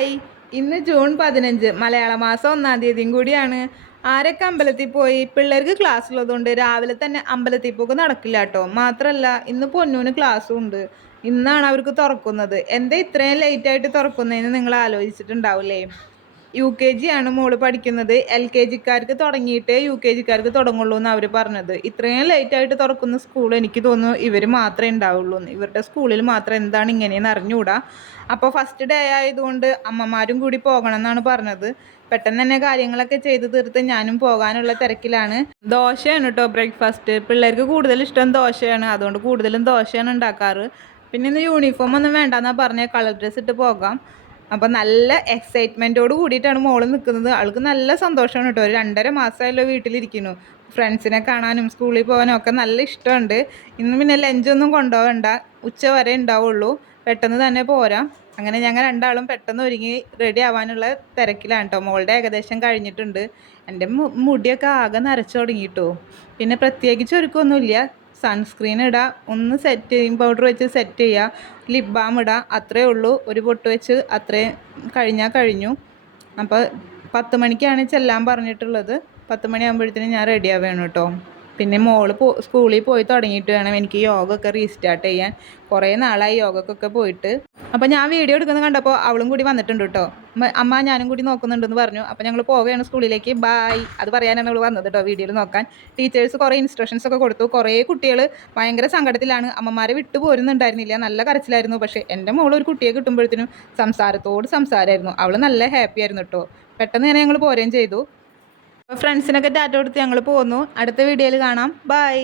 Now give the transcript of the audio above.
Hi, ഇന്ന് June 15 മലയാള മാസം 1-ാം തീയതിയും കൂടിയാണ്. ആരൊക്കെ അമ്പലത്തിൽ പോയി? പിള്ളേർക്ക് ക്ലാസ് ഉള്ളതുകൊണ്ട് രാവിലെ തന്നെ അമ്പലത്തിൽ പോക്ക് നടക്കില്ല കേട്ടോ. മാത്രമല്ല ഇന്ന് പൊന്നൂന് ക്ലാസ്സും ഉണ്ട്. ഇന്നാണ് അവർക്ക് തുറക്കുന്നത്. എന്താ ഇത്രയും ലേറ്റായിട്ട് തുറക്കുന്നതെന്ന് നിങ്ങൾ ആലോചിച്ചിട്ടുണ്ടാവില്ലേ? UKG ആണ് മോള് പഠിക്കുന്നത്. LKG-ക്കാർക്ക് തുടങ്ങിയിട്ടേ UKG-ക്കാർക്ക് തുടങ്ങുള്ളൂ എന്ന് അവർ പറഞ്ഞത്. ഇത്രയും ലേറ്റായിട്ട് തുറക്കുന്ന സ്കൂൾ എനിക്ക് തോന്നുന്നു ഇവർ മാത്രമേ ഉണ്ടാവുള്ളൂ എന്ന്. ഇവരുടെ സ്കൂളിൽ മാത്രം എന്താണ് ഇങ്ങനെയെന്ന് അറിഞ്ഞുകൂടാ. അപ്പോൾ ഫസ്റ്റ് ഡേ ആയതുകൊണ്ട് അമ്മമാരും കൂടി പോകണം എന്നാണ് പറഞ്ഞത്. പെട്ടെന്ന് തന്നെ കാര്യങ്ങളൊക്കെ ചെയ്ത് തീർത്ത് ഞാനും പോകാനുള്ള തിരക്കിലാണ്. ദോശയാണ് കേട്ടോ ബ്രേക്ക്ഫാസ്റ്റ്. പിള്ളേർക്ക് കൂടുതൽ ഇഷ്ടം ദോശയാണ്, അതുകൊണ്ട് കൂടുതലും ദോശയാണ് ഉണ്ടാക്കാറ്. പിന്നെ ഇന്ന് യൂണിഫോം ഒന്നും വേണ്ടെന്നാണ് പറഞ്ഞത്, കളർ ഡ്രസ്സ് ഇട്ട് പോകാം. അപ്പം നല്ല എക്സൈറ്റ്മെൻറ്റോട് കൂടിയിട്ടാണ് മോള് നിൽക്കുന്നത്. അവൾക്ക് നല്ല സന്തോഷമാണ് കേട്ടോ. ഒരു 2.5 മാസമായല്ലോ വീട്ടിലിരിക്കുന്നു. ഫ്രണ്ട്സിനെ കാണാനും സ്കൂളിൽ പോകാനും ഒക്കെ നല്ല ഇഷ്ടമുണ്ട്. ഇന്ന് പിന്നെ ലഞ്ചൊന്നും കൊണ്ടുപോകണ്ട, ഉച്ച വരെ ഉണ്ടാവുള്ളൂ. പെട്ടെന്ന് തന്നെ പോരാം. അങ്ങനെ ഞങ്ങൾ രണ്ടാളും പെട്ടെന്ന് ഒരുങ്ങി റെഡി ആവാനുള്ള തിരക്കിലാണ് കേട്ടോ. മോളുടെ ഏകദേശം കഴിഞ്ഞിട്ടുണ്ട്. എൻ്റെ മുടിയൊക്കെ ആകെ നരച്ചു തുടങ്ങിയിട്ടോ. പിന്നെ പ്രത്യേകിച്ച് ഒരുക്കൊന്നുമില്ല. സൺസ്ക്രീൻ ഇടുക, ഒന്ന് സെറ്റിങ് പൗഡർ വെച്ച് സെറ്റ് ചെയ്യുക, ലിപ് ബാം ഇടുക, അത്രയേ ഉള്ളൂ. ഒരു പൊട്ട് വെച്ച് അത്രയും കഴിഞ്ഞു. അപ്പോൾ 10 മണിക്കാണ് ചെല്ലാൻ പറഞ്ഞിട്ടുള്ളത്. 10 മണിയാകുമ്പോഴത്തേനും ഞാൻ റെഡി ആവുകയാണ് കേട്ടോ. പിന്നെ മോള് സ്കൂളിൽ പോയി തുടങ്ങിയിട്ട് വേണം എനിക്ക് യോഗ ഒക്കെ റീസ്റ്റാർട്ട് ചെയ്യാൻ. കുറേ നാളായി യോഗക്കൊക്കെ പോയിട്ട്. അപ്പോൾ ഞാൻ വീഡിയോ എടുക്കുന്നത് കണ്ടപ്പോൾ അവളും കൂടി വന്നിട്ടുണ്ട് കേട്ടോ. അമ്മ ഞാനും കൂടി നോക്കുന്നുണ്ടെന്ന് പറഞ്ഞു. അപ്പോൾ ഞങ്ങൾ പോവുകയാണ് സ്കൂളിലേക്ക്. ബായ്, അത് പറയാനാണ് അവൾ വന്നത് കേട്ടോ വീഡിയോയിൽ നോക്കാൻ. ടീച്ചേഴ്സ് കുറേ ഇൻസ്ട്രക്ഷൻസ് ഒക്കെ കൊടുത്തു. കുറേ കുട്ടികൾ ഭയങ്കര സങ്കടത്തിലാണ്. അമ്മമാരെ വിട്ടു പോരുന്നുണ്ടായിരുന്നില്ല, നല്ല കരച്ചിലായിരുന്നു. പക്ഷേ എൻ്റെ മോൾ ഒരു കുട്ടിയെ കിട്ടുമ്പോഴത്തേനും സംസാരമായിരുന്നു. അവൾ നല്ല ഹാപ്പി ആയിരുന്നു കേട്ടോ. പെട്ടെന്ന് തന്നെ ഞങ്ങൾ പോരുകയും ചെയ്തു. ഫ്രണ്ട്സിനൊക്കെ ടാറ്റ കൊടുത്ത് ഞങ്ങൾ പോന്നു. അടുത്ത വീഡിയോയിൽ കാണാം. ബൈ.